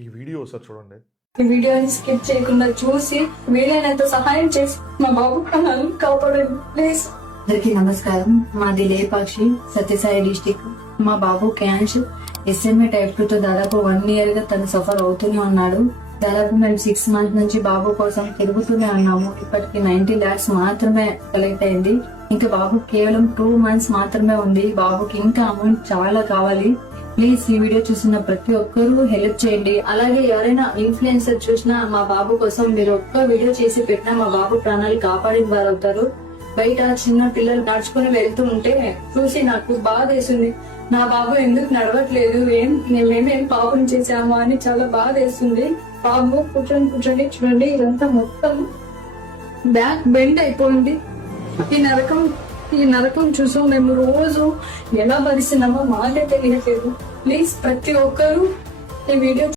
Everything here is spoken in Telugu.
ఈ వీడియో ఒకసారి చూడండి. ఈ వీడియోని స్కిప్ చేయకుండా చూసి వీలైనంత సహాయం చేసి మా బాబు ప్రాణాలను కాపాడండి ప్లీజ్. అందరికీ నమస్కారం. మాది లేపాక్షి, సత్యసాయి డిస్టిక్. మా బాబు క్యాన్సర్ SMA type 2 తో దాదాపు 1 year గా తను సఫర్ అవుతూనే ఉన్నాడు. దాదాపు మేము 6 months నుంచి బాబు కోసం తిరుగుతూనే ఉన్నాము. ఇప్పటికి 90 lakhs మాత్రమే కలెక్ట్ అయింది. ఇంకా బాబు కేవలం 2 months మాత్రమే ఉంది. బాబుకి ఇంకా అమౌంట్ చాలా కావాలి. ప్లీజ్ ఈ వీడియో చూసిన ప్రతి ఒక్కరూ హెల్ప్ చేయండి. అలాగే ఎవరైనా ఇన్ఫ్లుయెన్సర్ చూసినా మా బాబు కోసం మీరు ఒక్క వీడియో చేసి పెట్టినా మా బాబు ప్రాణాలు కాపాడిన వారు అవుతారు. బయట చిన్న పిల్లలు నడుచుకుని వెళ్తూ ఉంటే చూసి నాకు బాధ వేసింది. నా బాబు ఎందుకు నడవట్లేదు, మేమేం పాపం చేసాము అని చాలా బాధ వేస్తుంది. బాబు కూర్చొని చూడండి, ఇదంతా మొత్తం బ్యాక్ బెండ్ అయిపోయింది. ఈ నరకం చూసాం మేము రోజు ఎలా భరిస్తున్నామో మాకే తెలియట్లేదు. ప్లీజ్ ప్రతి ఒక్కరూ ఈ వీడియో